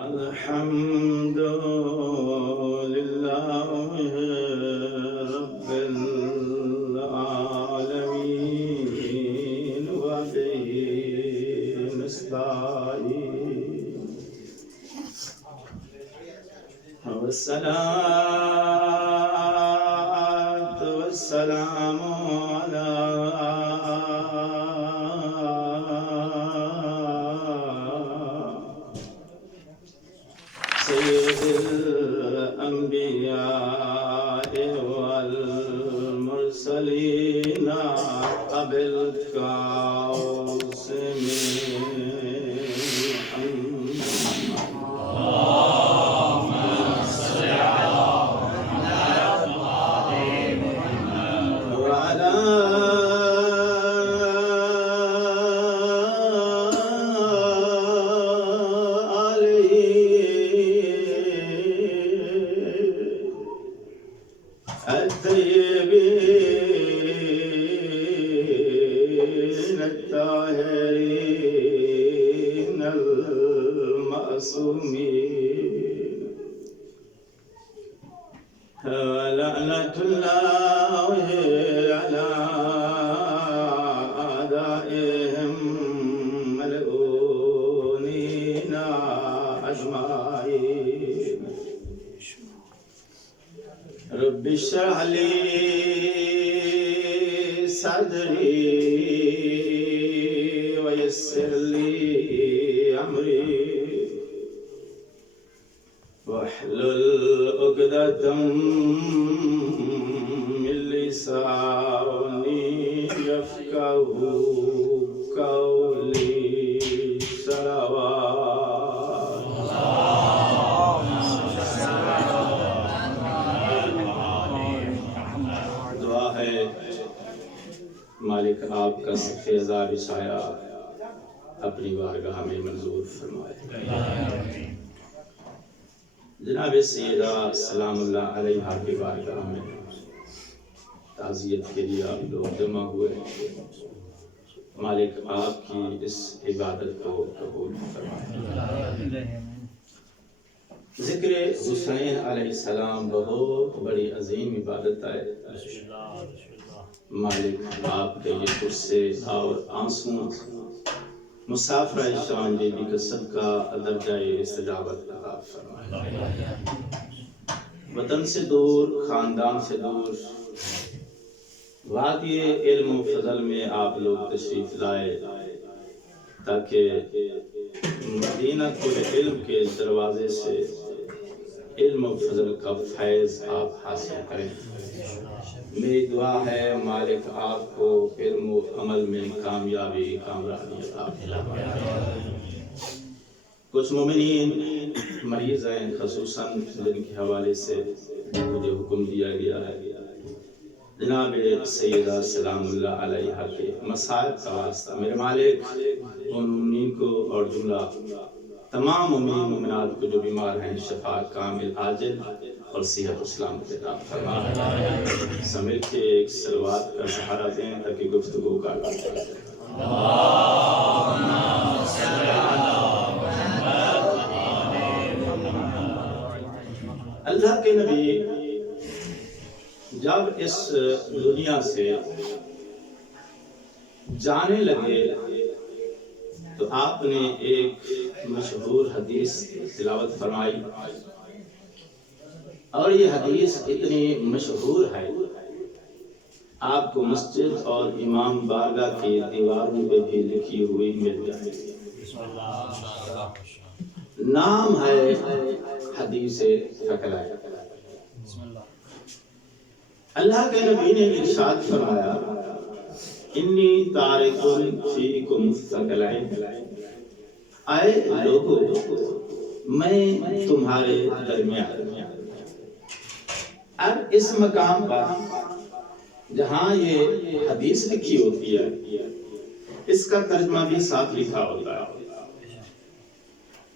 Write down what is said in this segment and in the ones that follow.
الحمد لله رب العالمين وبه نستعين والصلاة والسلام على سيد الأنبياء والمرسلين أبي القاسم الطيبين الطاهرين المعصومين لعنة الله على أعدائهم ملعونين أجمعين رب اشرح لي صدري ويسر لي أمري واحلل عقدة من لساني يفقهوا قولي صلوات دعا ہے مالک آپ کا فیضا بچھایا اپنی بارگاہ میں منظور فرمائے جناب سیدہ سلام اللہ علیہ کی بارگاہ میں تعزیت کے لیے آپ لوگ جمع ہوئے مالک آپ کی اس عبادت کو قبول فرمائے ذکر حسین علیہ السلام بہت بڑی عظیم عبادت ہے مالک آپ کے یہ غصے اور آنسو مسافرہ شان بیبی کا صدقہ درجہ استجابت عطا فرمائے وطن سے دور خاندان سے دور وادی علم و فضل میں آپ لوگ تشریف لائے تاکہ مدینہ کل علم کے دروازے سے علم و فضل کا فیض آپ حاصل کریں میری دعا ہے مالک آپ کو علم و عمل میں کامیابی کامرانی عطا فرمائے کچھ مومنین مریض ہیں خصوصاً جن کے حوالے سے مجھے حکم دیا گیا ہے جناب سیدہ سلام اللہ علیہ کے مسائل کا واسطہ میرے مالک ان مومنین کو اور جملہ تمام مومنین مومنات کو جو بیمار ہیں شفا کامل عاجل اور صحت و سلامت عطا فرمائے سمجھ کے ایک صلوات کا سہارا دیں تاکہ گفتگو کا اللہ کے نبی جب اس دنیا سے جانے لگے تو آپ نے ایک مشہور حدیث تلاوت فرمائی اور یہ حدیث اتنی مشہور ہے آپ کو مسجد اور امام بارگاہ کی دیواروں پہ بھی لکھی ہوئی مل جائے نام ہے حدیث ثقلین اللہ کے نبی نے ارشاد فرمایا انی تارک فیکم ثقلین اے لوگو میں تمہارے درمیان اب اس مقام پر جہاں یہ حدیث لکھی ہوتی ہے اس کا ترجمہ بھی ساتھ لکھا ہوتا ہے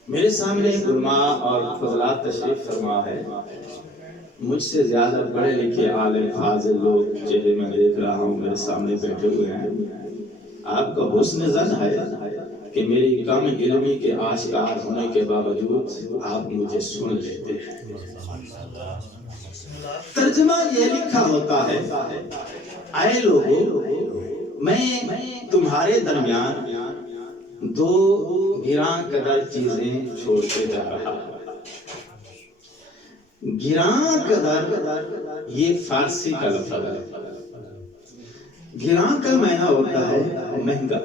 میرے سامنے علماء اور فضلات تشریف فرما ہے مجھ سے زیادہ پڑھے لکھے عالم فاضل لوگ چہرے میں دیکھ رہا ہوں میرے سامنے بیٹھے ہوئے ہیں آپ کا حسن ظن ہے کہ میری کم علمی کے آشکار ہونے کے باوجود آپ مجھے سن لیتے ہیں۔ ترجمہ یہ لکھا ہوتا ہے، اے لوگو میں تمہارے درمیان دو گراں قدر چیزیں چھوڑتے جا رہا ہوں۔ گراں قدر یہ فارسی کا لفظ ہے۔ گراں کا معنی ہوتا ہے مہنگا،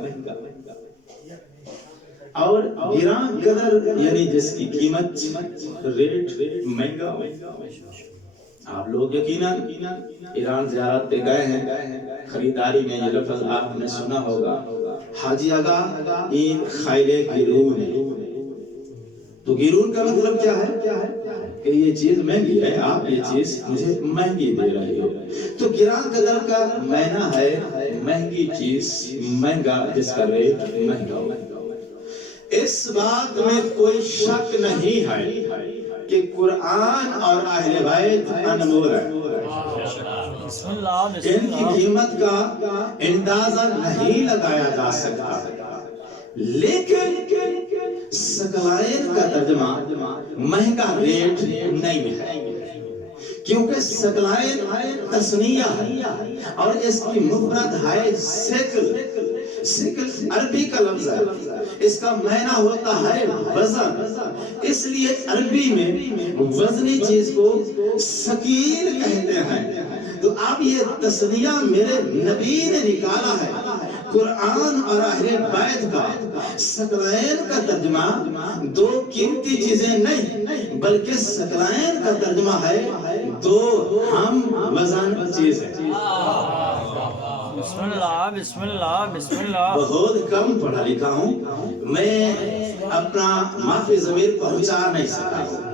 اور گراں قدر یعنی جس کی قیمت، ریٹ مہنگا۔ آپ لوگ یقیناً ایران زیارت پہ گئے ہیں، خریداری میں یہ لفظ آپ نے سنا ہوگا، حاجی آگا این خیلے گیرون ہے۔ تو گیرون کا مطلب کیا ہے کہ یہ چیز مہنگی ہے، آپ یہ چیز مجھے مہنگی دے رہے ہو۔ تو گراں قدر کا معنی ہے مہنگی چیز، مہنگا، جس کا ریٹ مہنگا ہو۔ اس بات میں کوئی شک نہیں ہے کہ قرآن اور اہل بیت انمول ہے، ان کی قیمت کا اندازہ نہیں لگایا جا سکتا، لیکن ثقلین کا ترجمہ مہنگا ریٹ نہیں ہے، کیونکہ ثقلین تثنیہ ہے اور اس کی مفرد ہے ثقل۔ ثقل عربی کا لفظ ہے، اس کا معنی ہوتا ہے وزن، اس لیے عربی میں وزنی چیز کو ثقیل کہتے ہیں۔ تو اب یہ تثنیہ میرے نبی نے نکالا ہے۔ قرآن اور اہل بیت کا ثقلین کا ترجمہ دو قیمتی چیزیں نہیں، بلکہ ثقلین کا ترجمہ ہے دو ہم وزن چیزیں۔ بسم اللہ بسم اللہ بسم اللہ۔ بہت کم پڑھا لکھا ہوں، میں اپنا معافی ضمیر پہنچا نہیں سکا ہوں،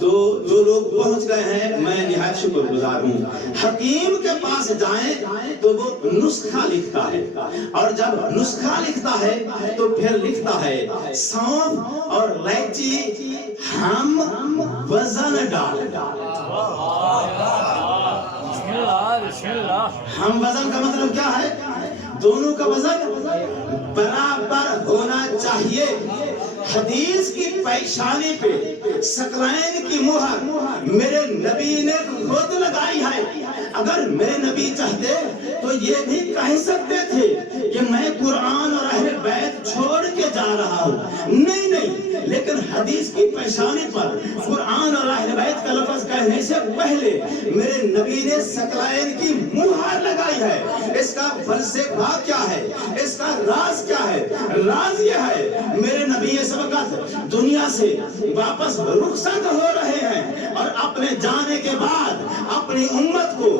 تو جو لوگ پہنچ گئے ہیں میں نہایت شکر گزار ہوں۔ حکیم کے پاس جائیں تو وہ نسخہ لکھتا ہے، اور جب نسخہ لکھتا ہے تو پھر لکھتا ہے سونف اور الائچی ہم وزن ڈال۔ بسم اللہ۔ ہم وزن کا مطلب کیا ہے؟ دونوں کا وزن برابر ہونا چاہیے۔ حدیث کی پیشانی پہ ثقلین کی مہر میرے نبی نے خود لگائی ہے۔ اگر میرے نبی چاہتے تو یہ بھی کہہ سکتے تھے کہ میں قرآن اور اہل بیت چھوڑ کے جا رہا ہوں، نہیں، لیکن حدیث کی پیشانی پر قرآن اور اہل بیت کا لفظ کہنے سے پہلے میرے نبی نے ثقلین کی مہر لگائی ہے۔ اس کا فلسفہ کیا ہے؟ اس کا راز کیا ہے؟ راز یہ ہے میرے نبی اس وقت دنیا سے واپس رخصت ہو رہے ہیں، اور اپنے جانے کے بعد اپنی امت کو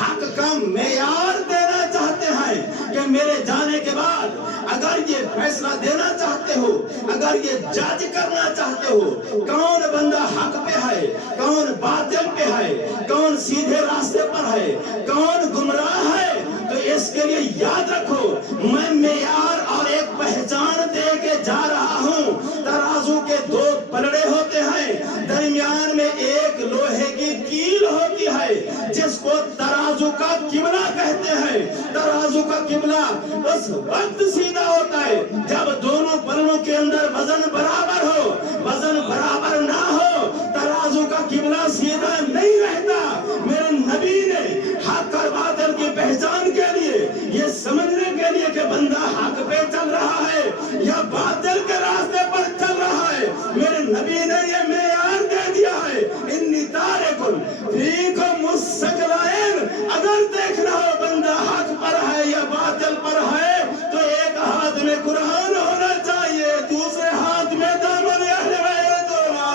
حق کا معیار دینا چاہتے ہیں کہ میرے جانے کے بعد اگر یہ فیصلہ دینا چاہتے ہو، اگر یہ جج کرنا چاہتے ہو کون بندہ حق پہ ہے، کون باطل پہ ہے، کون سیدھے راستے پر ہے، کون گمراہ ہے، تو اس کے لیے یاد رکھو میں معیار اور ایک پہچان دے کے جا رہا ہوں۔ ترازو کے دو پلڑے ہوتے ہیں، درمیان میں ایک لوہے کی کیل ہوتی ہے جس کو ترازو کا قبلہ کہتے ہیں۔ ترازو کا قبلہ اس وقت سیدھا ہوتا ہے جب دونوں پلڑوں کے اندر وزن برابر ہو۔ وزن برابر نہ ہو ترازو کا قبلہ سیدھا نہیں رہتا۔ میرے نبی نے حق اور باطل کی پہچان کے لیے، یہ سمجھنے کے لیے کہ بندہ حق پہ چل رہا ہے یا باطل کے راستے پر چل رہا ہے، میرے نبی نے یہ معیار دے دیا ہے۔ انی تارکن فیکم الثقلین، اگر دیکھنا ہو بندہ حق پر ہے یا باطل پر ہے تو ایک ہاتھ میں قرآن ہونا چاہیے، دوسرے ہاتھ میں دامن اہل بیت ہونا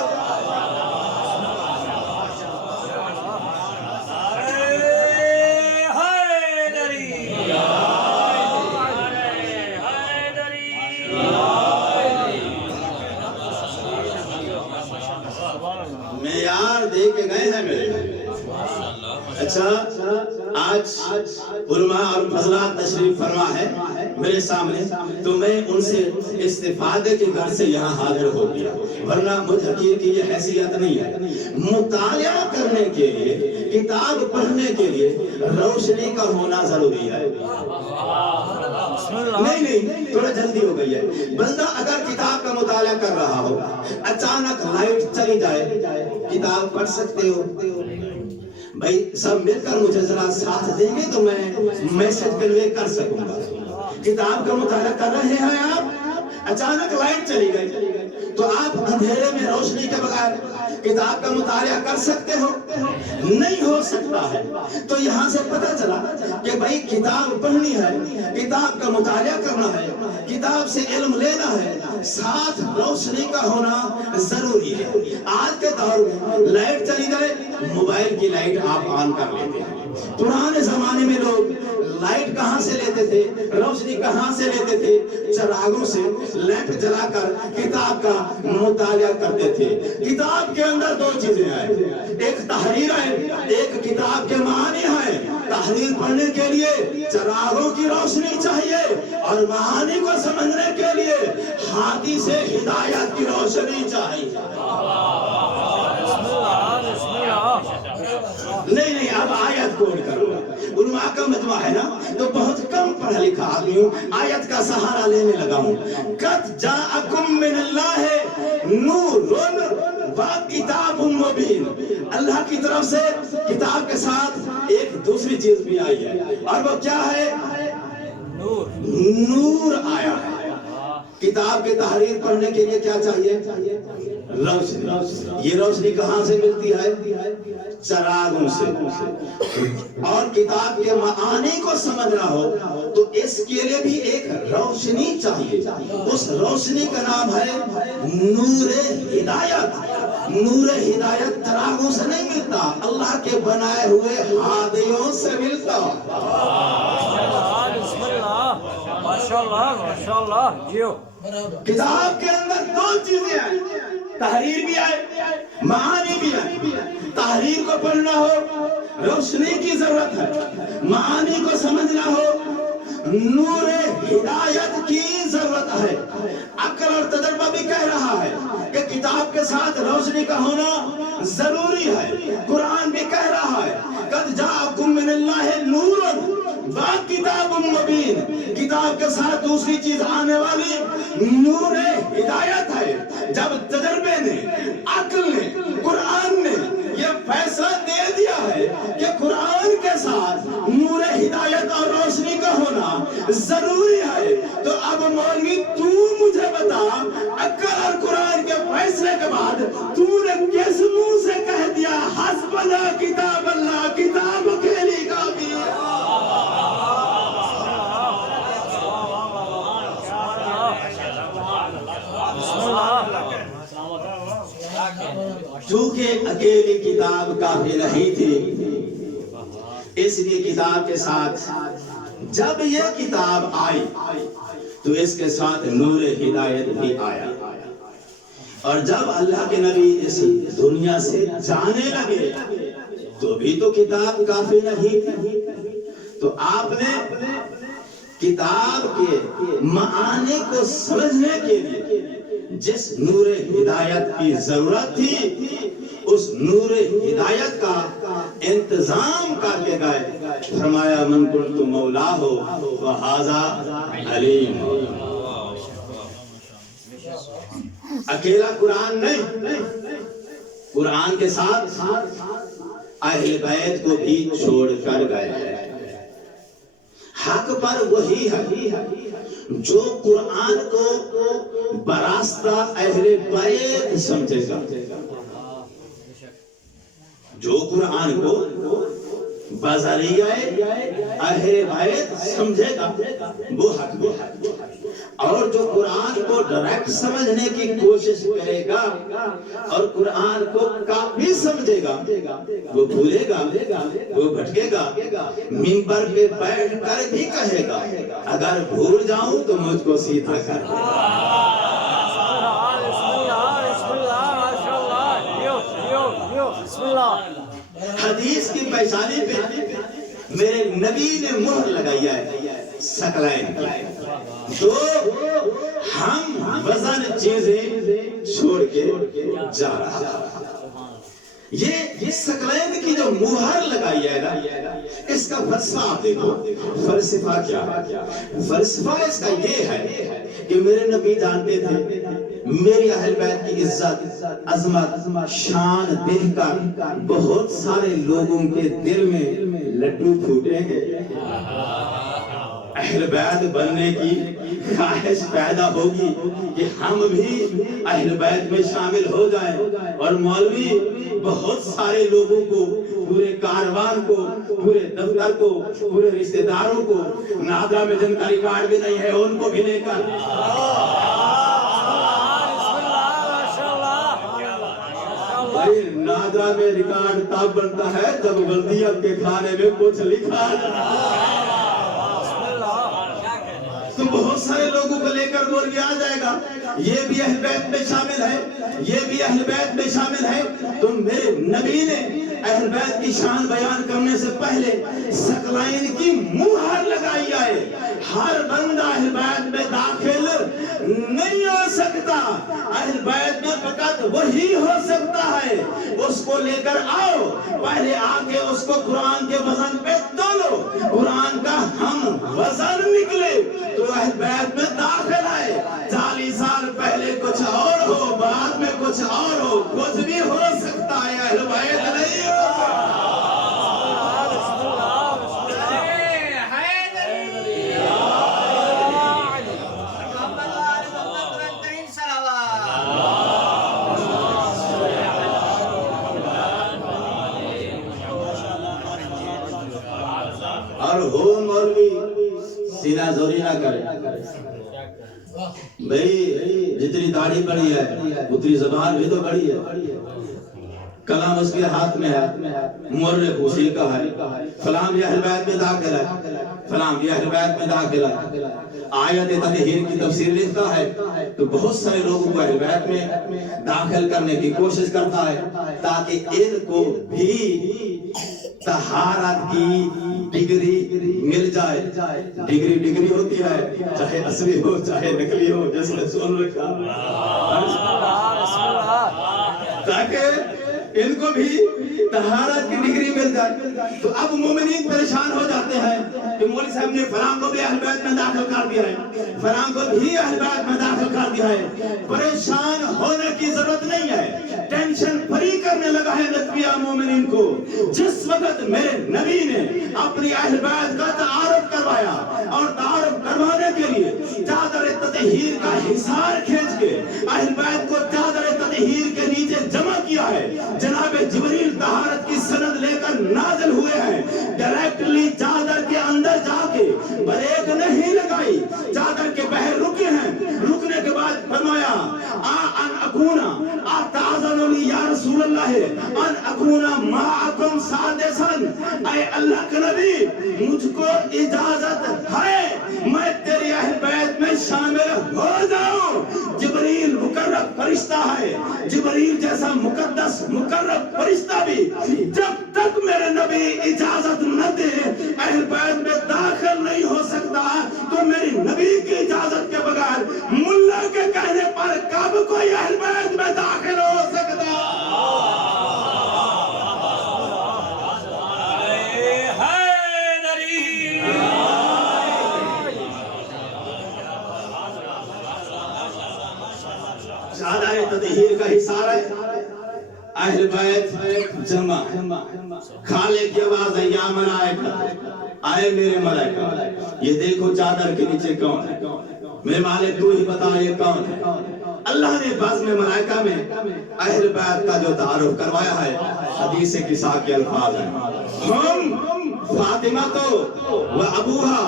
معیار دے کے گئے ہیں میرے۔ اچھا آج علماء اور فضلات تشریف فرما ہے میرے سامنے، تو میں ان سے استفادے کے گھر سے یہاں حاضر ہو گیا، ورنہ مجھ حقیقی یہ حیثیت نہیں ہے۔ مطالعہ کرنے کے لیے کتاب پڑھنے کے لیے روشنی کا ہونا ضروری ہے. نہیں تھوڑا جلدی ہو گئی ہے. بندہ اگر کتاب کا مطالعہ کر رہا ہو, اچانک لائٹ چلی جائے, کتاب پڑھ سکتے ہو؟ بھائی سب مل کر مجھے ذرا ساتھ دیں گے تو میں میسج کنوے کر سکوں گا. کتاب کا مطالعہ کر رہے ہیں آپ, اچانک لائٹ چلی گئی تو آپ اندھیرے میں روشنی کے بغیر کتاب کا مطالعہ کر سکتے ہو؟ نہیں ہو سکتا ہے. تو یہاں سے پتہ چلا کہ بھائی کتاب پڑھنی ہے, کتاب کا مطالعہ کرنا ہے, کتاب سے علم لینا ہے, ساتھ روشنی کا ہونا ضروری ہے. آج کے دور میں لائٹ چلی جائے, موبائل کی لائٹ آپ آن کر لیتے ہیں. پرانے زمانے میں لوگ لائٹ کہاں سے لیتے تھے, روشنی کہاں سے لیتے تھے؟ چراغوں سے لیمپ جلا کر کتاب کا مطالعہ کرتے تھے. کتاب کے اندر دو چیزیں ہیں, ایک تحریر ہے, ایک کتاب کے معانی ہے. تحریر پڑھنے کے لیے چراغوں کی روشنی چاہیے, اور معانی کو سمجھنے کے لیے ہاتھی سے ہدایت کی روشنی چاہیے. نہیں اب آیت کوڈ کرو. علماء کا مجمع ہے نا, تو بہت کم پڑھا لکھا آدمی ہوں, آیت کا سہارا لینے لگا ہوں. قد جاءکم من اللہ نور و کتاب مبین. اللہ کی طرف سے کتاب کے ساتھ ایک دوسری چیز بھی آئی ہے, اور وہ کیا ہے؟ نور آیا ہے. کتاب کی تحریر پڑھنے کے لیے کیا چاہیے؟ روشنی. یہ روشنی کہاں سے ملتی ہے؟ چراغوں سے. اور کتاب کے معانی کو سمجھنا ہو تو اس کے لیے بھی ایک روشنی چاہیے. اس روشنی کا نام ہے نور ہدایت. نور ہدایت چراغوں سے نہیں ملتا, اللہ کے بنائے ہوئے ہادیوں سے ملتا. کتاب کے اندر دو چیزیں ہیں, تحریر بھی ہے, معانی بھی ہے. تحریر کو پڑھنا ہو روشنی کی ضرورت ہے, معانی کو سمجھنا ہو نور ہدایت کی ضرورت ہے. عقل اور تجربہ بھی کہہ رہا ہے کہ کتاب کے ساتھ روشنی کا ہونا ضروری ہے. قرآن بھی کہہ رہا ہے قد جاءکم من اللہ نور و کتاب مبین. کتاب کے ساتھ دوسری چیز آنے والی نور ہدایت ہے. جب تجربے نے, عقل نے, قرآن نے یہ فیصلہ دے دیا ہے کہ قرآن کے ساتھ نور ہدایت اور روشنی کا ہونا ضروری ہے, تو اب مولوی تو مجھے بتا, عقل اور قرآن کے فیصلے کے بعد تو نے کس منہ سے کہہ دیا حسبنا کتاب اللہ, کتاب اکیلی کافی ہے؟ چونکہ اکیلی کتاب کافی نہیں تھی, اس لیے کتاب کے ساتھ جب یہ کتاب آئی تو اس کے ساتھ نور ہدایت بھی آیا. اور جب اللہ کے نبی اس دنیا سے جانے لگے تو بھی تو کتاب کافی نہیں تھی. تو آپ نے کتاب کے معانی کو سمجھنے کے لیے جس نور ہدایت کی ضرورت تھی, اس نور ہدایت کا انتظام کر کے گئے. فرمایا من کنت مولا ہو وہذا علیم. اکیلا قرآن نہیں, قرآن کے ساتھ اہل بیت کو بھی چھوڑ کر گئے. حق پر وہی ہے جو قرآن کو براستہ اہل بیت سمجھے گا. جو قرآن کو بذریعہ اہل بیت سمجھے گا وہ حق ہے, اور جو قرآن کو ڈائریکٹ سمجھنے کی کوشش کرے گا اور قرآن کو کافی سمجھے گا وہ بھولے گا, وہ بھٹکے گا. منبر پہ بیٹھ کر بھی کہے گا اگر بھول جاؤں تو مجھ کو سیدھا کر. حدیث کی پیشانی پہ میرے نبی نے مہر لگائی ہے ثقلین کی, تو ہم وزن چیزیں چھوڑ کے جا رہا. یہ ثقلین کی جو مہر لگائی ہے نا، اس کا فلسفہ آپ دیکھو، فلسفہ کیا ہے؟ فلسفہ اس کا یہ ہے کہ میرے نبی جانتے تھے میری اہل بیت کی عزت، عظمت، شان دیکھ کر بہت سارے لوگوں کے دل میں لڈو پھوٹیں گے، اہل بیت بننے کی خواہش پیدا ہوگی کہ ہم بھی اہل بیت میں شامل ہو جائیں، اور مولوی بہت سارے لوگوں کو، پورے کاروان کو، پورے دفتر کو، پورے رشتہ داروں کو، نادرا میں جن کا ریکارڈ بھی نہیں ہے ان کو بھی لے کر نادرا میں ریکارڈ تب بنتا ہے جب بلدیت کے کھانے میں کچھ لکھا تو بہت سارے لوگوں کو لے کر مولوی آ جائے گا، یہ بھی اہل بیت میں شامل ہے، یہ بھی اہل بیت میں شامل ہے۔ تو میرے نبی نے اہل بیت کی شان بیان کرنے سے پہلے ثقلین کی مہر لگائی ہے، ہر بندہ اہل بیت میں داخل نہیں ہو سکتا، اہل بیت میں فقط وہی ہو سکتا ہے۔ اس کو لے کر آؤ، پہلے آ کے اس کو قرآن کے وزن پہ تولو، قرآن کا ہم وزن نکلے تو اہل بیت میں داخل آئے۔ 40 سال پہلے کچھ اور ہو، بعد میں کچھ اور ہو، کچھ بھی ہو سکتا ہے، اہل بیت نہیں ہو۔ اور ہو مولوی سینہ زوری نہ کرے بھئی، جتنی داڑھی بڑی ہے اتنی زبان بھی تو بڑی ہے، کلام اس کے ہاتھ میں ہے، مورخ اسی کا ہے، فلاں بھی اہل بیت میں داخل ہے، فلاں بھی اہل بیت میں داخل ہے، آیت تطہیر کی تفسیر لکھتا ہے تو بہت سارے لوگوں کو اہل بیت میں داخل کرنے کی کوشش کرتا ہے تاکہ ان کو بھی طہارت کی ڈگری مل جائے۔ ڈگری ہوتی ہے، چاہے اصلی ہو چاہے نکلی ہو، جس نے سن رکھا، تاکہ ان کو بھی طہارت کی ڈگری مل جائے۔ تو اب مومنین پریشان ہو جاتے ہیں کہ مولوی صاحب نے فلاں کو بھی اہل بیت میں داخل کر دیا ہے، فلاں کو بھی اہل بیت میں داخل کر دیا ہے۔ پریشان ہونے کی ضرورت نہیں ہے، ٹینشن فری کرنے لگا ہے نبیہ مومنین کو۔ جس وقت میرے نبی نے اپنی اہل بیت کا تعارف کروایا، اور تعارف کروانے کے لیے چادر تطہیر کا حصار کھینچ کے اہل بیت کو چادر تطہیر کے نیچے جمع کیا ہے، جناب جبریل طہارت کی سند لے کر نازل ہوئے ہیں، ڈائریکٹلی چادر کے اندر جا کے بریک نہیں لگائی، چادر کے بہر رکے ہیں، رکنے کے بعد فرمایا ان اکونا تعاذن لی یا رسول اللہ ان اکونا معکم سادسن، اے اللہ کے نبی مجھ کو اجازت ہے میں تیری اہل بیت میں شامل ہو جاؤں۔ جبریل مقرب فرشتہ ہے، جبریل جیسا مقدس مقرب فرشتہ بھی جب تک میرے نبی اجازت نہ دے اہل بیت میں داخل نہیں ہو سکتا، تو میری نبی کی اجازت کے بغیر ملا کے کہنے پر کب کوئی اہل بیت میں داخل ہو سکتا؟ چادر تطہیر کا حصار ہے، اہل بیت جمع، خالق کی آواز ہے یا ملائکہ، آئے میرے ملائکہ، یہ دیکھو چادر کے نیچے کون ہے، میرے مالک تو ہی بتا یہ کون ہے۔ اللہ نے بعض میں ملائکہ میں اہل بیت کا جو تعارف کروایا ہے، حدیث قصہ کے الفاظ ہیں، ہم فاطمہ تو و ابوہا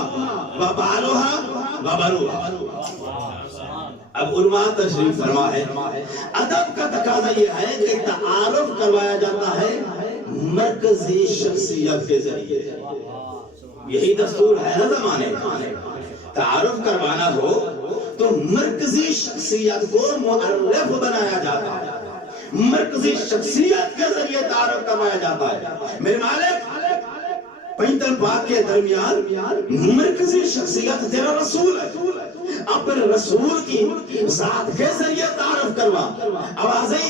و بالوہا و بروہا۔ اب علماء تشریف فرما ہے، ادب کا تقاضا یہ ہے کہ تعارف کروایا جاتا ہے مرکزی شخصیت کے ذریعے، یہی دستور ہے نا زمانے کا، تعارف کروانا ہو تو مرکزی شخصیت کو معرف بنایا جاتا ہے، مرکزی شخصیت کے ذریعے تعارف کروایا جاتا ہے۔ میرے مالک پینتن پاک کے درمیان مرکزی شخصیت تیرا رسول ہے، اپنے رسول کی ذات کے ذریعے تعارف کروا. آوازیں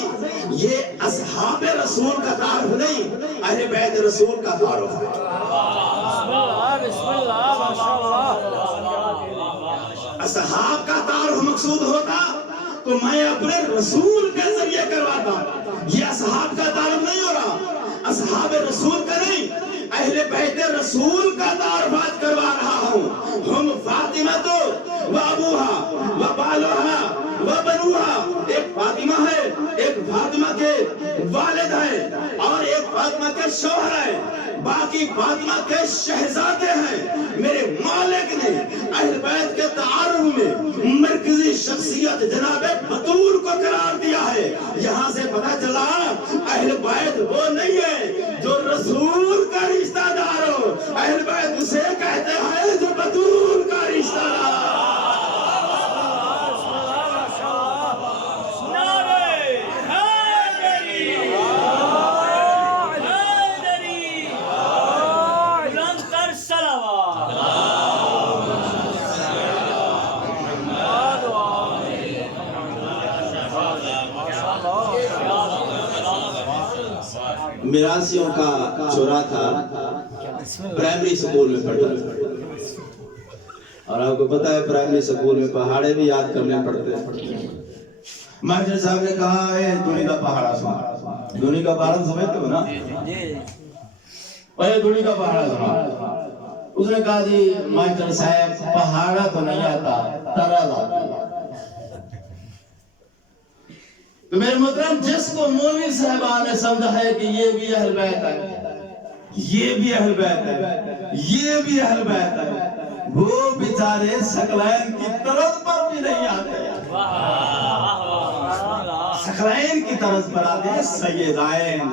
یہ اصحاب رسول کا تعارف نہیں، اہل بیت رسول کا تعارف ہے. بسم اللہ ماشاء اللہ. اصحاب کا تعارف مقصود ہوتا تو میں اپنے رسول کے ذریعے کرواتا. یہ اصحاب کا تعارف نہیں ہو رہا، اصحاب رسول کا نہیں، اہل بیت رسول کا تعارف آج کروا رہا ہوں. ہم فاطمہ تو و ابوہا و بالوہا و بنوہا. ایک فاطمہ ہے، ایک فاطمہ کے والد ہے اور ایک فاطمہ کے شوہر ہے، باقی فاطمہ کے شہزادے ہیں. میرے مالک نے اہل بیت کے تعارف میں مرکزی شخصیت جناب بطول کو قرار دیا ہے. یہاں سے پتہ چلا اہل بیت وہ نہیں ہے جو رسول کا رشتہ دار ہو، اہل بیت اسے کہتے ہیں جو بطول کا رشتہ دار. میراثیوں کا چھوڑا تھا، پرائمری سکول میں پڑھتا تھا، اور آپ کو پتا ہے پرائمری سکول میں پہاڑے بھی یاد کرنے پڑتے ہیں. ماسٹر صاحب نے کہا ہے دھونی کا پہاڑا سنا. دھونی کا پہاڑا سمجھتے ہو نا؟ دھونی کا پہاڑا سنا. اس نے کہا جی ماسٹر صاحب پہاڑا تو نہیں آتا، ترل آتا. تو میرے محترم جس کو مولوی صاحبان نے سمجھا ہے کہ یہ بھی اہل بیت ہے، یہ بھی اہل بیت ہے، یہ بھی اہل بیت ہے، وہ بیچارے ثقلین کی طرز پر بھی نہیں آتے. ثقلین کی طرز پر آتے ہیں سیدائین،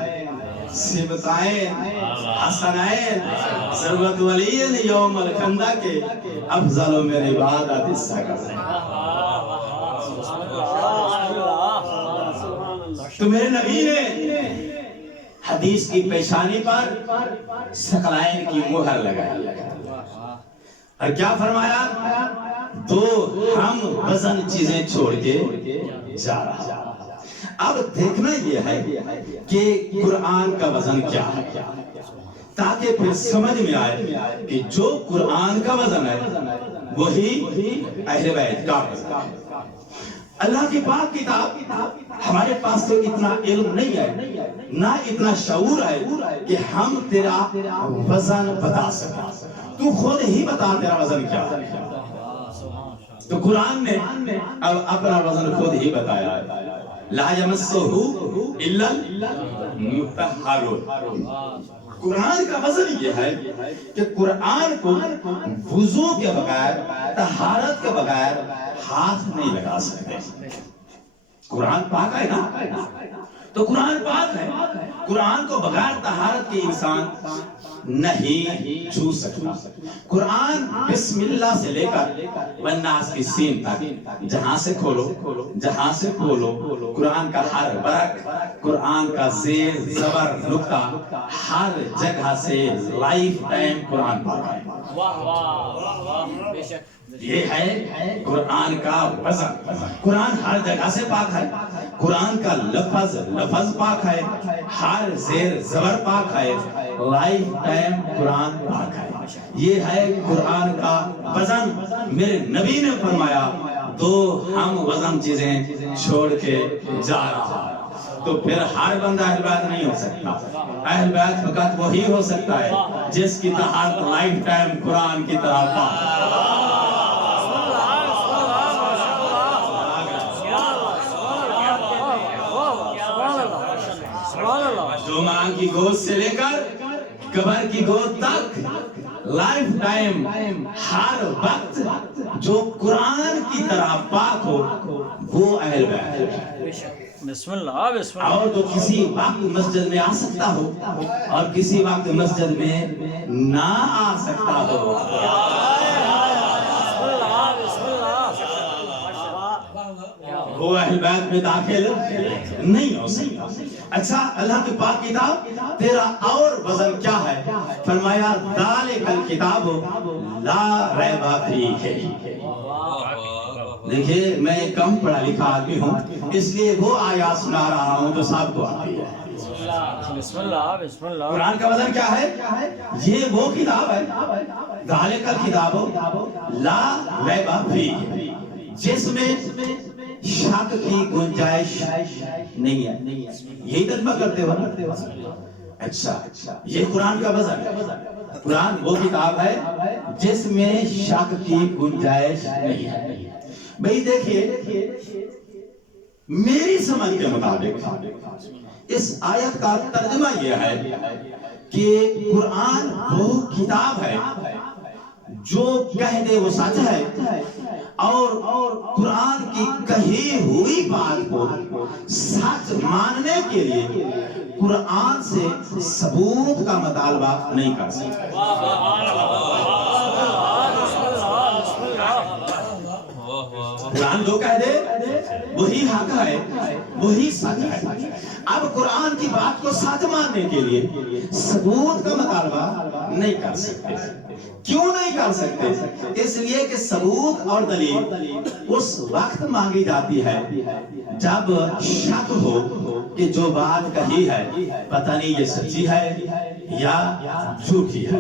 سبتائین، حسنائین، ضرورت ولین یوم الکندہ کے افضل من عبادت الثقلین. تو میرے نبی نے حدیث کی پیشانی پر ثقلین کی مہر لگائی اور کیا فرمایا؟ دو ہم وزن چیزیں چھوڑ کے جا رہا. اب دیکھنا یہ ہے کہ قرآن کا وزن کیا ہے، تاکہ پھر سمجھ میں آئے کہ جو قرآن کا وزن ہے وہی اہل بیت کا وزن ہے. اللہ کی پاک کتاب، ہمارے پاس تو اتنا علم نہیں ہے، نہ اتنا شعور ہے کہ ہم تیرا وزن بتا سکیں. تو خود ہی بتا تیرا وزن کیا ہے. تو قرآن نے اب اپنا وزن خود ہی بتایا ہے. لا یمسہ الا المطہرون. قرآن کا وزن یہ ہے کہ قرآن کو وضو کے بغیر، طہارت کے بغیر ہاتھ نہیں لگا سکتے. قرآن پاک ہے نا، تو قرآن پاک ہے. قرآن کو بغیر طہارت کے انسان نہیں چھو سکتا. قرآن بسم اللہ سے لے کر والناس کی سین تک جہاں سے کھولو جہاں سے کھولو، قرآن کا ہر برق، قرآن کا زیر زبر نقطہ، ہر جگہ سے لائف ٹائم قرآن پاک ہے. یہ ہے قرآن کا وزن. قرآن ہر جگہ سے پاک ہے. قرآن کا لفظ پاک ہے، ہر زیر زبر پاک ہے، لائف ٹائم قرآن پاک ہے. یہ ہے قرآن کا وزن. میرے نبی نے فرمایا دو ہم وزن چیزیں چھوڑ کے جا رہا. تو پھر ہر بندہ اہل بیت نہیں ہو سکتا. اہل بیت فقط وہی ہو سکتا ہے جس کی طہارت لائف ٹائم قرآن کی طرح پاک. جو ماں کی گود سے لے کر قبر کی گود تک لائف ٹائم ہر وقت جو قرآن کی طرح پاک ہو وہ اہل بیت ہے. بسم اللہ بسم اللہ. اور جو کسی وقت مسجد میں آ سکتا ہو اور کسی وقت مسجد میں نہ آ سکتا ہو، وہ اہل بیت میں داخل نہیں ہو سکتا. اچھا، اللہ کی پاک کتاب تیرا اور وزن کیا ہے؟ فرمایا ذالک الکتاب لا ریب فیہ. دیکھیے میں کم پڑھا لکھا آدمی ہوں، اس لیے وہ آیات سنا رہا ہوں جو سب کو آتی ہے۔ بسم اللہ بسم اللہ۔ قرآن کا وزن کیا ہے؟ یہ وہ کتاب ہے، ذالک الکتاب لا ریب فیہ، جس میں شک کی گنجائش نہیں ہے۔ یہی ترجمہ کرتے ہو نا؟ اچھا، یہ قرآن کا وزن ہے۔ قرآن وہ کتاب ہے جس میں شک کی گنجائش نہیں ہے۔ بھئی دیکھیے، میری سمجھ کے مطابق اس آیت کا ترجمہ یہ ہے کہ قرآن وہ کتاب ہے جو کہہ دے وہ سچ ہے، اور قرآن کی کہی ہوئی بات کو سچ ماننے کے لیے قرآن سے ثبوت کا مطالبہ نہیں کر سکتے۔ قرآن جو کہہ دے وہی حق ہے، وہی سچ ہے۔ اب قرآن کی بات کو سچ ماننے کے لیے ثبوت کا مطالبہ نہیں کر سکتے۔ کیوں نہیں کر سکتے؟ اس لیے کہ ثبوت اور دلیل اس وقت مانگی جاتی ہے جب شک ہو کہ جو بات کہی ہے پتہ نہیں یہ سچی ہے یا جھوٹی ہے۔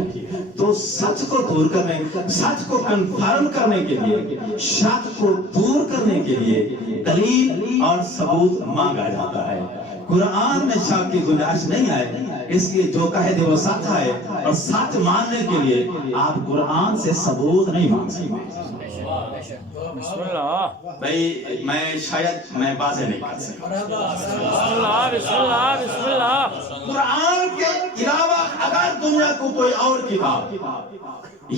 تو سچ کو دور کرنے، سچ کو کنفرم کرنے کے لیے، شک کو دور کرنے کے لیے دلیل اور ثبوت مانگا جاتا ہے۔ قرآن میں شک کی گنجائش نہیں ہے، اس لیے جو کہہ دے وہ سچ ہے، اور سچ ماننے کے لیے آپ قرآن سے ثبوت نہیں مانگ سکتے۔ بسم اللہ بھئی میں شاید میں واضح نہیں کر سکتا۔ بسم اللہ بسم اللہ بسم اللہ۔ قرآن کے علاوہ اگر دنیا کو کوئی اور کتاب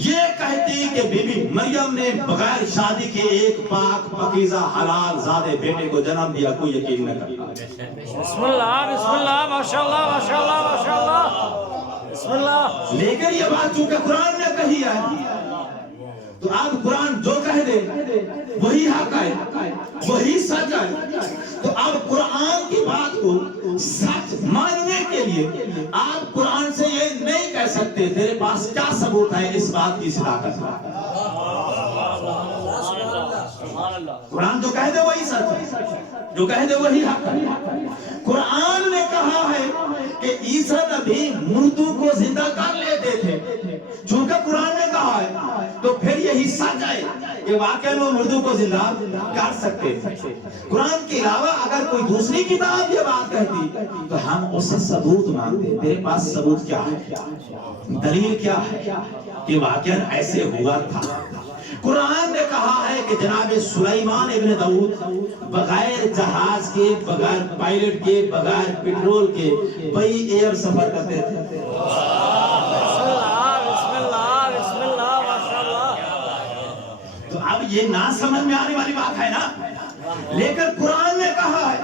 یہ کہتی کہ بی بی مریم نے بغیر شادی کے ایک پاک پاکیزہ حلال زادے بیٹے کو جنم دیا، کوئی یقین نہ کرتا۔ بسم اللہ بسم اللہ، ماشاءاللہ ماشاءاللہ ماشاءاللہ، بسم اللہ۔ لیکن یہ بات چونکہ قرآن نے کہی ہے تو اب قرآن جو کہہ دے وہی حق ہے، وہی سچ ہے۔ تو اب قرآن کی بات کو سچ ماننے کے لیے آپ قرآن سے یہ نہیں کہہ سکتے تیرے پاس کیا ثبوت ہے اس بات کی صداقت کا۔ قرآن جو کہہ دے وہی سچ ہے، جو کہہ دے وہی حق ہے۔ قرآن نے کہا ہے کہ عیسیٰ نبی مردوں کو زندہ کر لیتے تھے، چونکہ قرآن نے کہا ہے تو پھر یہی سچ ہے کہ واقعی وہ مردوں کو زندہ کر سکتے۔ قرآن کے علاوہ اگر کوئی دوسری کتاب یہ بات کہتی تو ہم اسے ثبوت مانگتے۔ میرے پاس ثبوت کیا ہے، دلیل کیا ہے کہ واقعی ایسے ہوا تھا۔ قرآن نے کہا ہے کہ جناب سلیمان ابن داؤد بغیر جہاز کے، بغیر پائلٹ کے، بغیر پیٹرول کے بئی ایئر سفر کرتے تھے۔ تو اب یہ نہ سمجھ میں آنے والی بات ہے نا، لیکن قرآن نے کہا ہے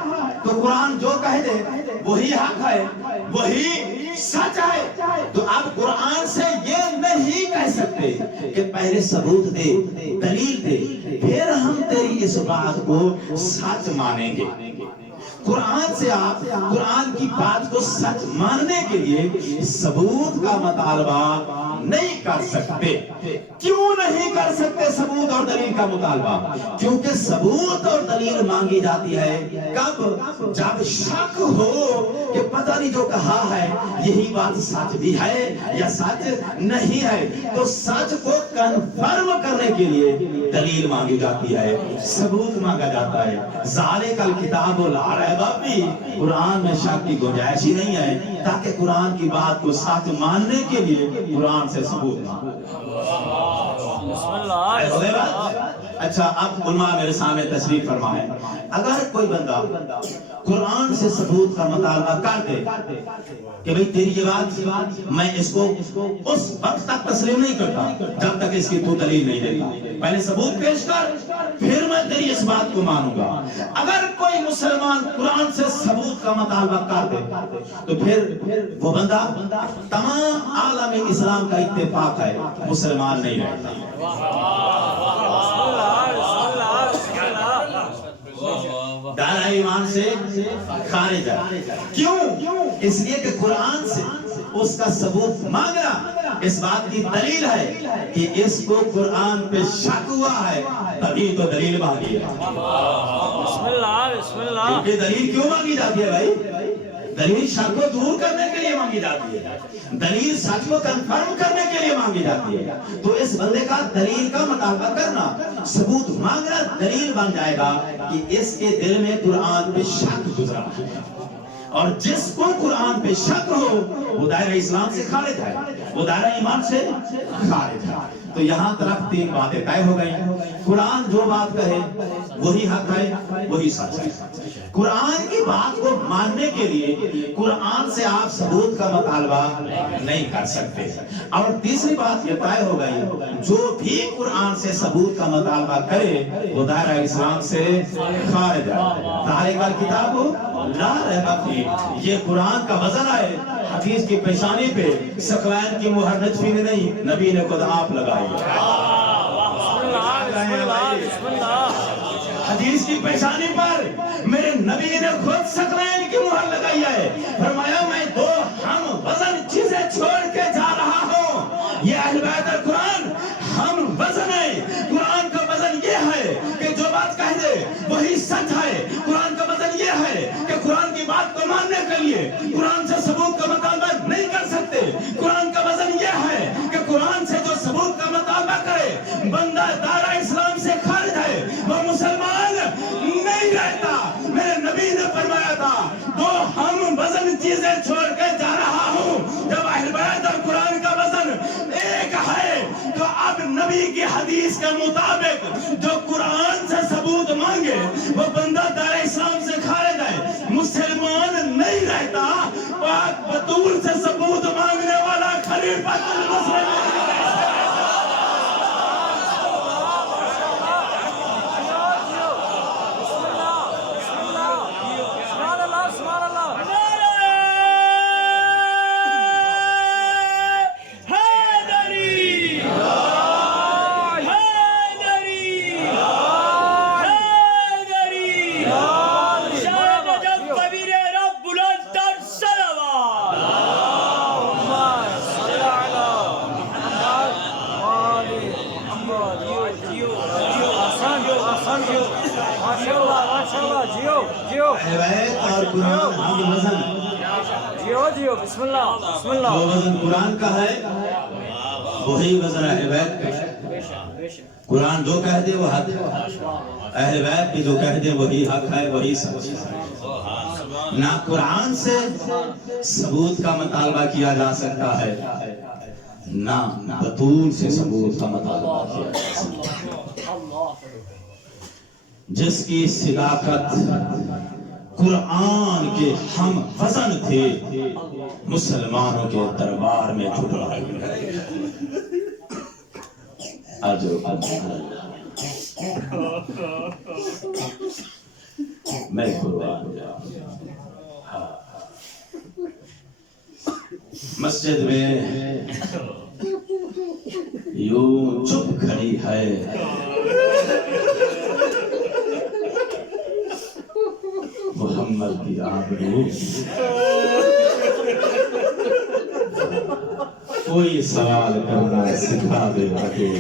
تو قرآن جو کہہ دے وہی حق ہے، وہی سچ ہے۔ تو اب قرآن سے یہ نہیں کہہ سکتے کہ پہلے ثبوت دے، دلیل دے، پھر ہم تیری اس بات کو سچ مانیں گے۔ قرآن سے آپ قرآن کی بات کو سچ ماننے کے لیے ثبوت کا مطالبہ نہیں کر سکتے۔ کیوں نہیں کر سکتے ثبوت اور دلیل کا مطالبہ؟ کیونکہ ثبوت اور دلیل مانگی جاتی ہے کب؟ جب شک ہو کہ پتہ نہیں جو کہا ہے یہی بات سچ بھی ہے یا سچ نہیں ہے۔ تو سچ کو کنفرم کرنے کے لیے دلیل مانگی جاتی ہے، ثبوت مانگا جاتا ہے۔ ذالک الکتاب لا ریب فیہ، قرآن میں شک کی گنجائش ہی نہیں ہے، تاکہ قرآن کی بات کو سچ ماننے کے لیے قرآن سے ثبوت مانگا۔ اچھا، اب علماء میرے سامنے تشریف فرمائیں، اگر کوئی بندہ قرآن سے ثبوت کا مطالبہ کر دے کہ بھئی تیری یہ بات میں اس کو اس وقت تک تسلیم نہیں کرتا جب تک اس کی تو دلیل نہیں دیتا، پہلے ثبوت پیش کر پھر میں تیری اس بات کو مانوں گا۔ اگر کوئی مسلمان قرآن سے ثبوت کا مطالبہ کر دے تو پھر وہ بندہ تمام عالم اسلام کا اتفاق ہے مسلمان نہیں رہتا، دائرہ ایمان سے خارج ہے۔ کیوں؟ اس لیے کہ قرآن سے اس کا ثبوت مانگنا اس بات کی دلیل ہے کہ اس کو قرآن پہ شک ہوا ہے، تبھی تو دلیل مانگی ہے۔ بسم اللہ بسم اللہ۔ کیونکہ دلیل کیوں مانگی جاتی ہے بھائی؟ دلیل شک کو دور کرنے کے لیے مانگی جاتی ہے، دلیل سچ کو کنفرم کرنے کے لیے مانگی جاتی ہے۔ تو اس بندے کا دلیل کا مطالبہ کرنا، ثبوت مانگنا دلیل بن جائے گا کہ اس کے دل میں قرآن پہ شک گزرا ہے، اور جس کو قرآن پہ شک ہو وہ دائرہ اسلام سے خارج ہے، وہ دائرہ ایمان سے خارج ہے۔ تو یہاں طرف تین باتیں طے ہو گئی۔ قرآن جو بات کہے وہی حق ہے، وہی سچ ہے۔ قرآن کی بات کو ماننے کے لیے قرآن سے آپ ثبوت کا مطالبہ نہیں کر سکتے۔ اور تیسری بات یہ طے ہو گئی، جو بھی قرآن سے ثبوت کا مطالبہ کرے وہ دائرہ اسلام سے خارج ہے۔ ذالک الکتاب لا ریب فیہ، یہ قرآن کا وزن ہے، حدیث کی پیشانی پہ ثقلین کی مہر نجفی نے نہیں، نبی نے خود آپ لگائی ہے۔ حدیث کی پیشانی پر میرے نبی نے خود ثقلین کی مہر لگائی ہے، فرمایا میں دو ہم وزن چیزیں چھوڑ کے جا رہا ہوں، یہ اہل بیت القرآن ہم وزن ہے۔ قرآن کا وزن یہ ہے کہ جو بات کہہ دے وہی سچ ہے۔ قرآن کا وزن یہ ہے کہ قرآن کی بات کو ماننے کے لیے قرآن سے ثبوت کا مطالبہ نہیں کر سکتے۔ قرآن کا وزن یہ ہے کہ قرآن سے جو ثبوت کا مطالبہ کرے بندہ دائرہ اسلام سے خارج ہے، وہ مسلمان نہیں رہتا۔ میرے نبی نے فرمایا تھا دو ہم وزن چیزیں چھوڑ کے جا رہا ہوں۔ جب اہل بیت اور قرآن کا وزن ایک ہے تو اب نبی کی حدیث کے مطابق جو قرآن سے ثبوت مانگے وہ بندہ دائرہ اسلام سے خارج ہے، مسلمان نہیں رہتا۔ پاک بطول سے ثبوت مانگنے والا خلیفۃ المسلمین۔ اور قرآن ہم وزن جیو بسم اللہ بسم اللہ۔ وہ وزن قرآن کا ہے وہی وزن اہل بیت کا۔ قرآن جو کہہ دے وہ حق ہے، اہل بیت بھی جو کہہ دے وہی حق ہے، وہی سچ ہے۔ نہ قرآن سے ثبوت کا مطالبہ کیا جا سکتا ہے، نہ بطول سے ثبوت کا مطالبہ کیا جا سکتا ہے۔ جس کی صداقت قرآن کے ہم وزن تھے مسلمانوں کے دربار میں ٹھٹرائی گئی۔ میں قربان ہو جاؤں۔ مسجد میں یوں چپ کھڑی ہے محمد کی آبرو، کوئی سوال کرنا سکھا دے حضور۔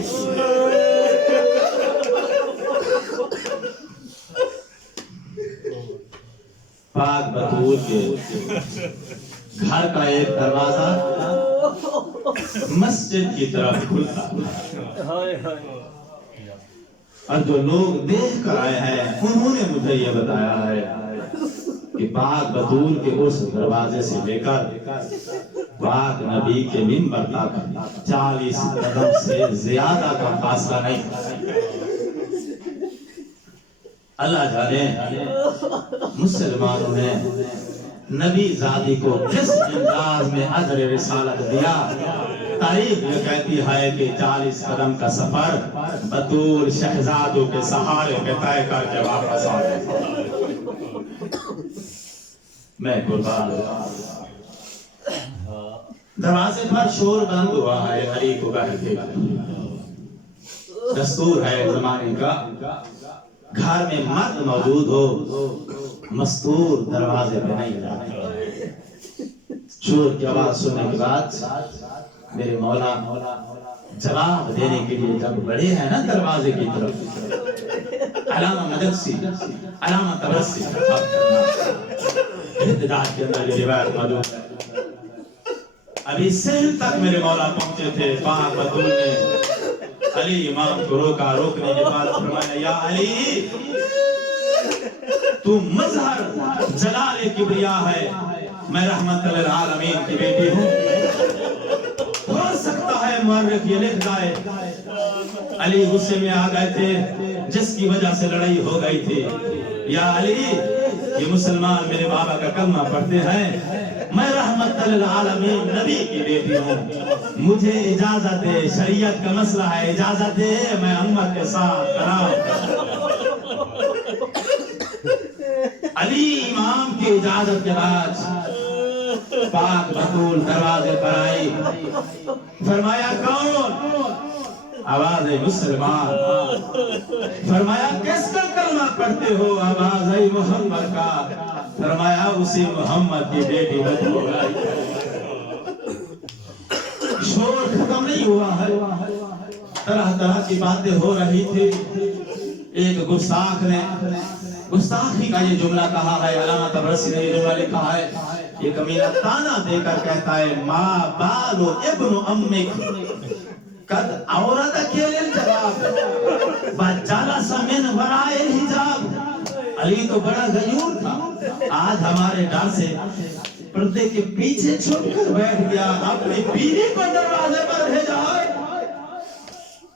پاک بطول کے گھر کا ایک دروازہ مسجد کی طرف کھلتا اور جو لوگ دیکھ کر آئے ہیں انہوں نے مجھے یہ بتایا ہے کہ پاک بطول کے اس دروازے سے لے کر پاک نبی کے منبر تک 40 قدم سے زیادہ کا فاصلہ نہیں۔ اللہ جانے مسلمانوں نے نبی زادی کو کس انداز میں اجر رسالت دیا۔ تاریخ یہ کہتی ہے کہ 40 قدم کا سفر بطول شہزادوں کے سہارے پہ طے کر کے واپس آ گئے۔ میں قربان دروازے پر شور بند ہوا ہے، علی کو کہہ کے دستور ہے زمانے کا، گھر میں مرد موجود ہو مستور دروازے پہ نہیں جاتے، شور کی آواز سننے کے بعد میرے مولا جواب دینے کے لیے جب بڑھے ہیں نا دروازے کی طرف، علامہ مدد سی، علامہ تبرسی احتجاج کے اندر یہ روایت موجود ہے۔ ابھی سہل تک میرے مولا پہنچے تھے، پاک بطول نے علی امام کو روکا، روکنے کے بعد فرمایا یا علی تو مظہر جلال کبریا ہے، میں رحمت للعالمین کی بیٹی ہوں۔ ہو سکتا ہے مورخ یہ لکھ جائے علی غصے میں آ گئے تھے جس کی وجہ سے لڑائی ہو گئی تھی، یا علی یہ مسلمان میرے بابا کا کلمہ پڑھتے ہیں، میں رحمت للعالمین نبی کی بیٹی ہوں، مجھے اجازت دے، شریعت کا مسئلہ ہے، اجازت دے میں امت کے ساتھ کراؤں۔ علی امام کی اجازت کے بعد پاک بطول دروازے پر آئی، فرمایا کون؟ آواز مسلمان۔ فرمایا کس کا کلمہ پڑھتے ہو؟ آواز محمد کا۔ فرمایا اسی محمد کی بیٹی بطول آئی۔ شور ختم نہیں ہوا ہے، طرح طرح کی باتیں ہو رہی تھی۔ ایک گستاخ نے گستاخی کا یہ جملہ کہا ہے، علامہ تبرسی نے یہ جملہ لکھا ہے، یہ کمینہ تانا دے کر کہتا ہے ما بالو ابن امک قد عورت کیل الجواب بجلس من ورائے الحجاب۔ علی تو بڑا غیور تھا، آج ہمارے ڈر سے پردے کے پیچھے چھپ کر بیٹھ گیا، اپنی بیوی کو دروازے پر بھیجا ہے۔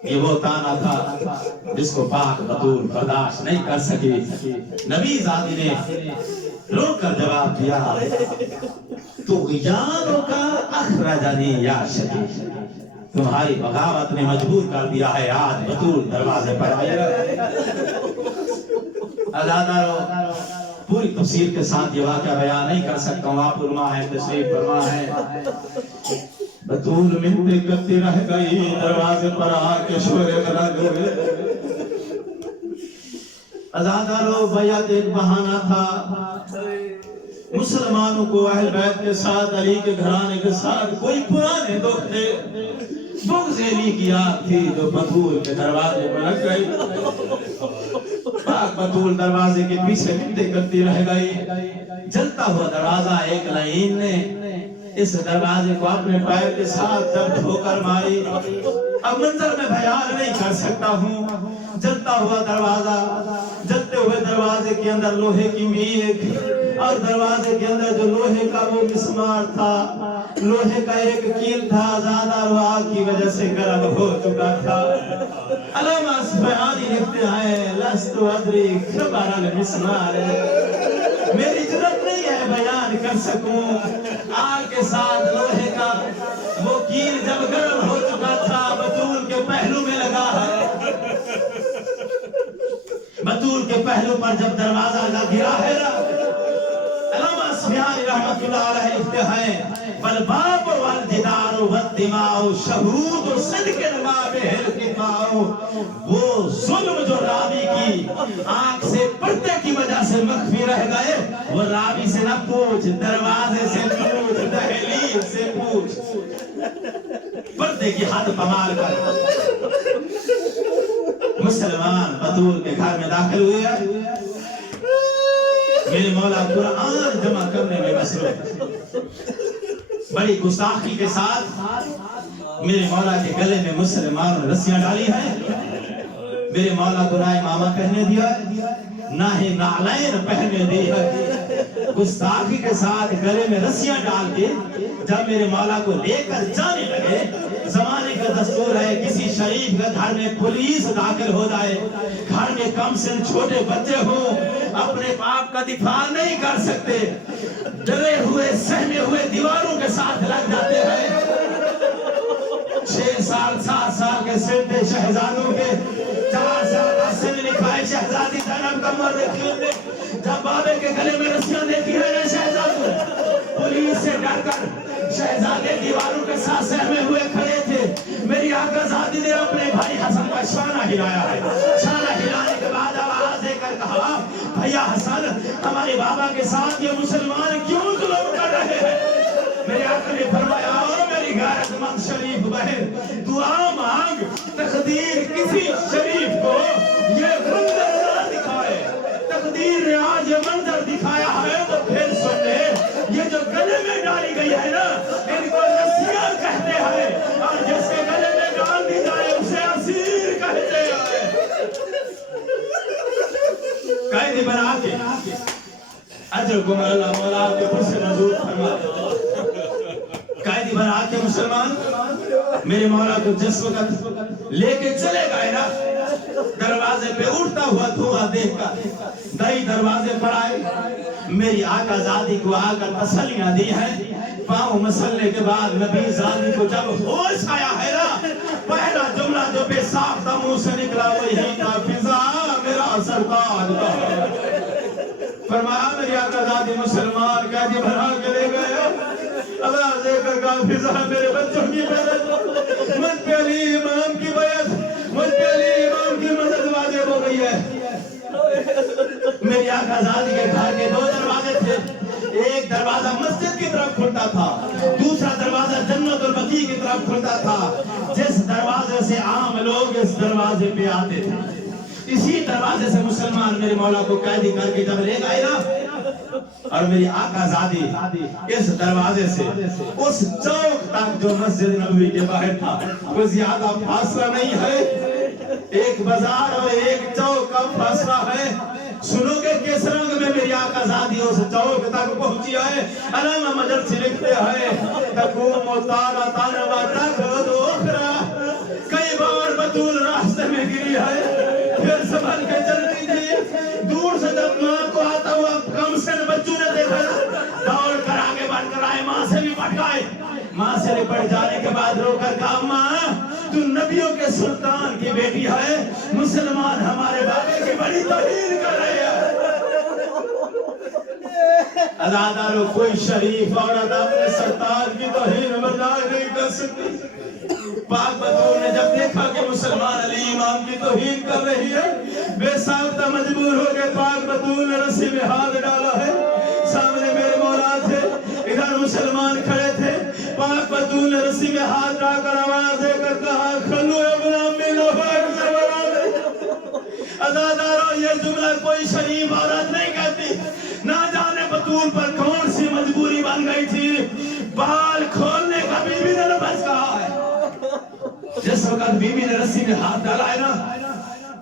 یہ وہ تانا تھا جس کو پاک بطول برداشت نہیں کر سکی۔ نبی زادی نے رو کر جواب دیا طغیانوں کا اخرجنی یا شقی، تمہاری بغاوت نے مجبور کر دیا ہے، آج بطول دروازے پر آئی ہے۔ عزادارو پوری تفصیل کے ساتھ یہ واقعہ بیان نہیں کر سکتا ہوں، آپ فرما ہے، تشریف فرما ہے۔ بطول منتیں کرتی رہ گئی، دروازے پر آ کے شورے لگ گئے۔ عزادارو بیعت ایک بہانہ تھا، مسلمانوں کو اہل بیت کے ساتھ، علی کے گھرانے کے ساتھ کوئی پرانے دکھ تھے، بغض علی کی آگ تھی جو بطول کے دروازے پر لگ گئی۔ پاک بطول دروازے کے پیچھے منتیں کرتی رہ گئی۔ جلتا ہوا دروازہ ایک لعین نے اس دروازے کو اپنے پیر کے ساتھ جب ٹھوکر ماری، اب منظر میں بیان نہیں کر سکتا ہوں۔ جلتا ہوا دروازہ، جلتے ہوئے دروازے کے اندر لوہے کی میخ، اور دروازے کے اندر جو لوہے کا وہ مسمار تھا، لوہے کا ایک کیل تھا، زیادہ آگ کی وجہ سے گرم ہو چکا تھا۔ علامہ اصفہانی لکھتے ہیں لست ادری خبر المسمار، میری ضرورت نہیں ہے بیان کر سکوں، آگ کے ساتھ لوہے کا وہ کیل جب گرم ہو چکا تھا، بطول کے پہلو میں لگا ہے۔ بطول کے پہلو پر جب دروازہ گرا ہے، علامہ اصفہانی رحمت اللہ علیہ لکھتے ہیں والباب والجدار والدماء شہود صدق الباب الکفاء، وہ ظلم جو راوی کی آنکھ سے پردے کی وجہ سے مخفی رہ گئے، وہ راوی سے نہ پوچھ، دروازے سے پوچھ، دہلیز سے پوچھ، پردے کی حد پمال کر مسلمان بطول کے گھر میں داخل ہوئے ہیں۔ میرے مولا قرآن جمع کرنے میں مصروف، بڑی گستاخی کے ساتھ میرے مولا کے گلے میں مسلمان نے رسیاں ڈالی ہیں۔ میرے مولا کو نہ امامہ پہنے دیا ہے، نہ ہی نعلین پہنے دی ہے۔ گستاخی کے ساتھ گلے میں رسیاں ڈال کے جب میرے مولا کو لے کر جانے لگے، زمانے کا دستور ہے کسی شریف کے گھر میں پولیس داخل ہو جائے، گھر میں کم سن چھوٹے بچے ہوں، اپنے باپ کا دفاع نہیں کر سکتے، ڈرے ہوئے سہمے ہوئے دیواروں کے ساتھ لگ جاتے ہیں۔ 6 سال 7 سال کے سن تھے شہزادوں کے، 4 سال کا سن لکھا ہے شہزادی زینب کا مورخین نے، جب بابے کے گلے میں رسیاں دیکھی ہے نا شہزادوں، پولیس سے ڈر کر شہزادے دیواروں کے ساتھ سہمے ہوئے کھڑے تھے۔ میری آقا زادی نے اپنے بھائی حسن کا شانہ ہلایا ہے، شانہ ہلانے کے بعد آواز دے کر کہا بھیا حسن، ہمارے بابا کے ساتھ یہ مسلمان کیوں ظلم کر رہے ہیں؟ میرے آقا نے فرمایا میری غیرت مند شریف بہن دعا مانگ تقدیر کسی شریف کو یہ منظر نہ دکھائے تقدیر نے آج یہ منظر دکھایا ہے تو پھر سن لے یہ جو گلے میں ڈالی گئی ہے نا ان کو نصیحہ کہتے ہیں اور جس کے گلے میں ڈال دی جائے اسے اسیر کہتے ہیں قائد بنا کے اجر کو اللہ مولا کے پر سے مزور فرما قائد بنا کے مسلمان میرے مولا کو جس وقت لے کے چلے گئے نا دروازے پہ اٹھتا ہوا دھواں دیکھ کر دائی دروازے پر آئے میری آقا زادی کو آ کر تسلیاں دی ہیں پاؤں مسلنے کے بعد نبی زادی کو جب ہوش آیا ہے نا پہلا جملہ جو بے ساختہ منہ سے نکلا وہی تھا فضا میرا سرکار کا فرمایا میری آقا زادی مسلمان قیدی بنا کے لے گئے اللہ ذکر کا فضا میرے بچوں کی مدد مجھ پہ علی امام کی بیعت مجھ پہ علی امام کی مدد واجب ہو گئی ہے میری آقا زادی کے گھر کے دو دروازے تھے ایک دروازہ مسجد کی طرف کھلتا تھا دوسرا دروازہ جنت البقیع کی طرف کھلتا تھا جس دروازے سے عام لوگ اس دروازے پہ آتے تھے اسی دروازے سے مسلمان میرے مولا کو قیدی کر کے جب لے گئے نا اور میری آقا زادی اس دروازے سے اس چوک تک جو مسجد نبوی کے باہر تھا وہ زیادہ فاصلہ نہیں ہے ایک بازار اور ایک چوک کا فاصلہ ہے سنو گے کس رنگ میں میری آقا زادی اس چوک تک پہنچی ہے علامہ مجد سے لکھتے ہیں تقوم و تارا تانوا تک دو اخرا کئی بار بطول راستے میں گری ہے پھر سنبھل کے چلتی تھی دور سے جب ماں کو آتا ہوا کم سے بچوں نے دیکھا دوڑ کر آگے بڑھ کر آئے ماں سے بھی پٹ گئے ماں سے لپٹ جانے کے بعد رو کر کہا ماں تو نبیوں کے سلطان کی بیٹی ہے مسلمان ہمارے بابے کی بڑی توہین کر رہے ہیں عزادارو کوئی شریف عورت اپنے سرطان کی توہین برداشت نہیں کر سکتی پاک بطول نے جب دیکھا کہ مسلمان علی امام کی توہین کر رہی ہے بے ساختہ مجبور ہو کے پاک بطول نے رسی میں ہاتھ ڈالا ہے سامنے میرے مولا تھے ادھر مسلمان کھڑے تھے پاک بطول نے رسی میں ہاتھ ڈال کر آواز دے کر کہا کھلو ابن امی لوگ عزادارو یہ جملہ کوئی شریف عورت نہیں کہتی نہ جانے بطول پر کون سی مجبوری بن گئی تھی بال کھولنے کا بی بی نے لفظ کہا ہے جس وقت بی بی نے رسی میں ہاتھ ڈالا ہے نا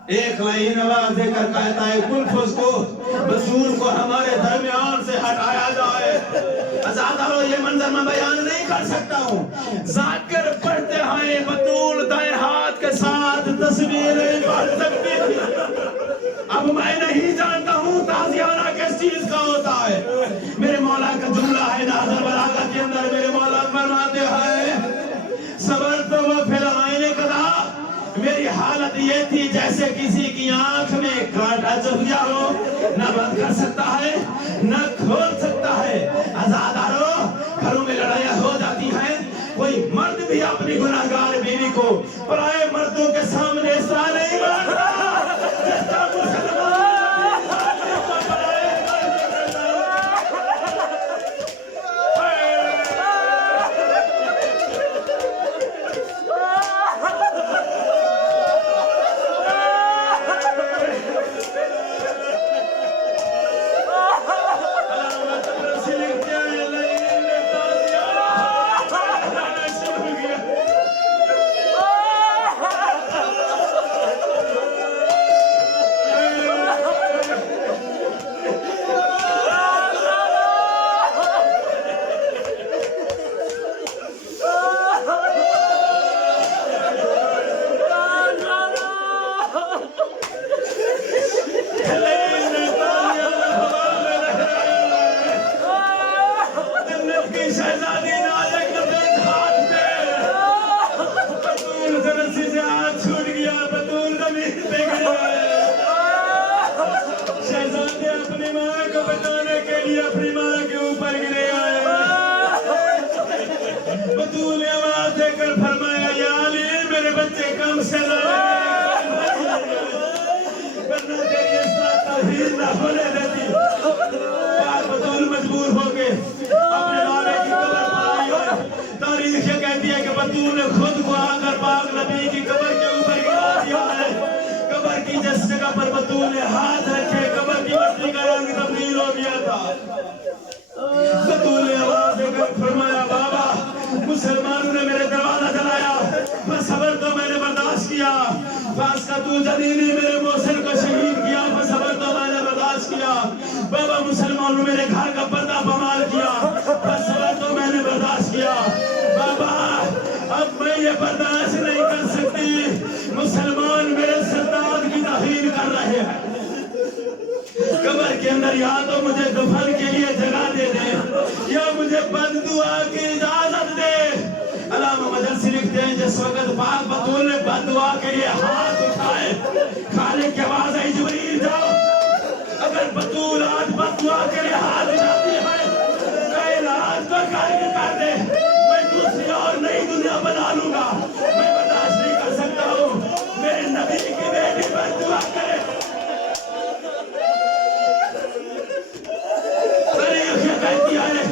ایک لائن آواز دے کر کہتا ہے کلفظ کو بطول کو ہمارے درمیان سے ہٹایا جائے عزادارو یہ منظر میں بیان نہیں کر سکتا ہوں ذاکر پڑھتے ہیں بطول دائیں ہاتھ کے ساتھ تصویریں پڑھ سکتی اب میں نہیں جانتا ہوں تازیانہ کس چیز کا ہوتا ہے میرے مولا کا جملہ ہے ناظر بلاغت کے اندر میرے مولا فرماتے ہیں صبر تو وہ پھیلائنے کدا میری حالت یہ تھی جیسے کسی کی آنکھ میں کانٹا چبھ گیا ہو نہ بند کر سکتا ہے نہ کھول سکتا ہے عزادارو گھروں میں لڑائیاں ہو جاتی ہیں کوئی مرد بھی اپنی گناہگار بیوی کو پرائے مردوں کے سامنے اس طرح نہیں مانتا جس طرح مسلمان مجبور ہو کے اپنے والے کی قبر پر آئی تاریخ یہ کہتی ہے کہ بطول نے خود کو آ کر پاک نبی کی قبر کے اوپر گرا دیا ہے. قبر کی جس جگہ پر بطول نے ہاتھ رکھے قبر کی مٹی کا رنگ تبدیل ہو گیا تھا. بطول نے آواز دے کر فرمایا بابا مسلمانوں نے میرے دروازہ جلایا بس صبر تو میں نے برداشت کیا. فاسقہ تو جنینی میرے محسن کو شہید کیا بس صبر تو میں نے برداشت کیا. بابا مسلمانوں میرے گھر کا پردہ پامال کیا بس صبر تو میں نے برداشت کیا. بابا اب میں یہ برداشت نہیں کر سکتی. مسلمان میرے سردار کی توہین کر رہے ہیں. قبر کے اندر یا تو مجھے دفن کے لیے جگہ دے دے یا مجھے بد دعا کی اجازت دے. علامہ مجلسی لکھتے ہیں جس وقت پاک بطول نے بد دعا کے لیے ہاتھ اٹھائے خالق کی آواز آئی جبریل جاؤ. اگر بطول آج بد دعا کے لیے ہاتھ اٹھاتی ہے کائنات کو کر دے میں دوسری اور نئی دنیا بنا لوں گا. میں برداشت نہیں کر سکتا ہوں میرے نبی کی بیٹی بد دعا کرے. کہتی ہے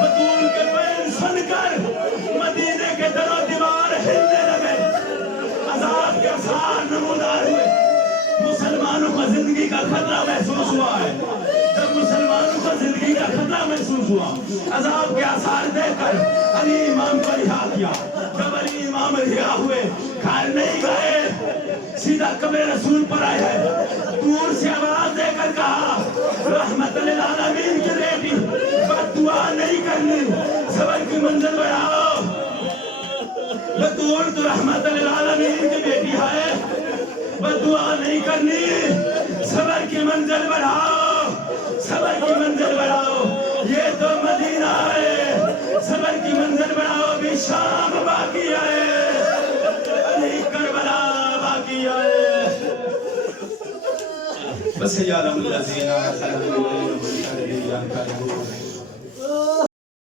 بطول کے بیان سن کر مدینے کے در و دیوار ہلنے لگے. عذاب کے آثار نمودار ہوئے. مسلمانوں کو زندگی کا خطرہ محسوس ہوا ہے. جب مسلمانوں کو زندگی کا خطرہ محسوس ہوا عذاب کے آثار دیکھ کر علی امام کو رہا کیا. جب علی امام رہا ہوئے گھر نہیں گئے سیدھا قبر رسول پر آئے ہیں. دور سے آواز دے کر کہا رحمت للعالمین کی بیٹی بد دعا نہیں کرنی صبر کی منزل بڑھاؤ. بطول تو رحمت للعالمین کی بیٹی ہے بد دعا نہیں کرنی صبر کی منزل بڑھاؤ. صبر کی منزل بڑھاؤ. یہ تو مدینہ ہے صبر کی منزل بڑھاؤ. ابھی شام باقی ہے ابھی کربلا باقی ہے. بس یا رب الذین